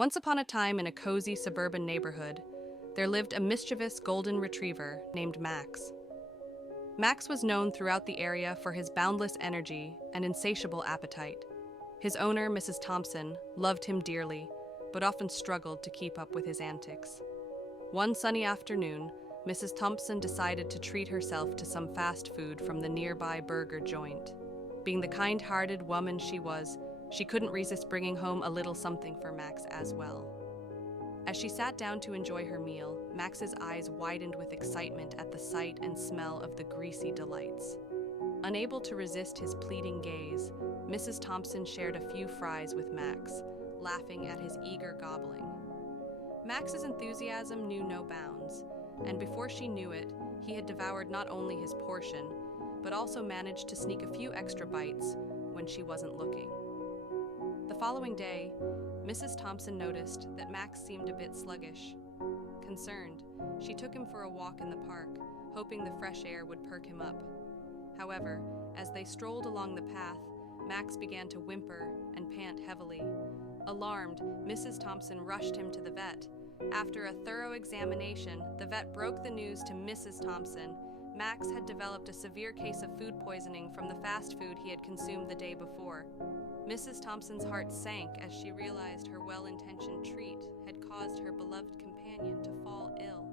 Once upon a time in a cozy suburban neighborhood, there lived a mischievous golden retriever named Max. Max was known throughout the area for his boundless energy and insatiable appetite. His owner, Mrs. Thompson, loved him dearly, but often struggled to keep up with his antics. One sunny afternoon, Mrs. Thompson decided to treat herself to some fast food from the nearby burger joint. Being the kind-hearted woman she was, she couldn't resist bringing home a little something for Max as well. As she sat down to enjoy her meal, Max's eyes widened with excitement at the sight and smell of the greasy delights. Unable to resist his pleading gaze, Mrs. Thompson shared a few fries with Max, laughing at his eager gobbling. Max's enthusiasm knew no bounds, and before she knew it, he had devoured not only his portion, but also managed to sneak a few extra bites when she wasn't looking. The following day, Mrs. Thompson noticed that Max seemed a bit sluggish. Concerned, she took him for a walk in the park, hoping the fresh air would perk him up. However, as they strolled along the path, Max began to whimper and pant heavily. Alarmed, Mrs. Thompson rushed him to the vet. After a thorough examination, the vet broke the news to Mrs. Thompson. Max had developed a severe case of food poisoning from the fast food he had consumed the day before. Mrs. Thompson's heart sank as she realized her well-intentioned treat had caused her beloved companion to fall ill.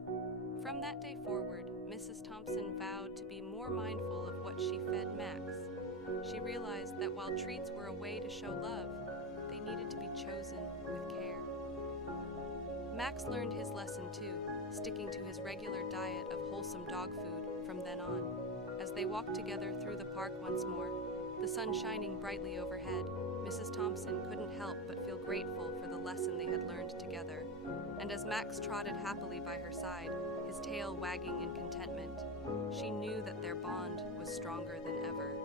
From that day forward, Mrs. Thompson vowed to be more mindful of what she fed Max. She realized that while treats were a way to show love, they needed to be chosen with care. Max learned his lesson too, sticking to his regular diet of wholesome dog food from then on. As they walked together through the park once more, the sun shining brightly overhead, Mrs. Thompson couldn't help but feel grateful for the lesson they had learned together. And as Max trotted happily by her side, his tail wagging in contentment, she knew that their bond was stronger than ever.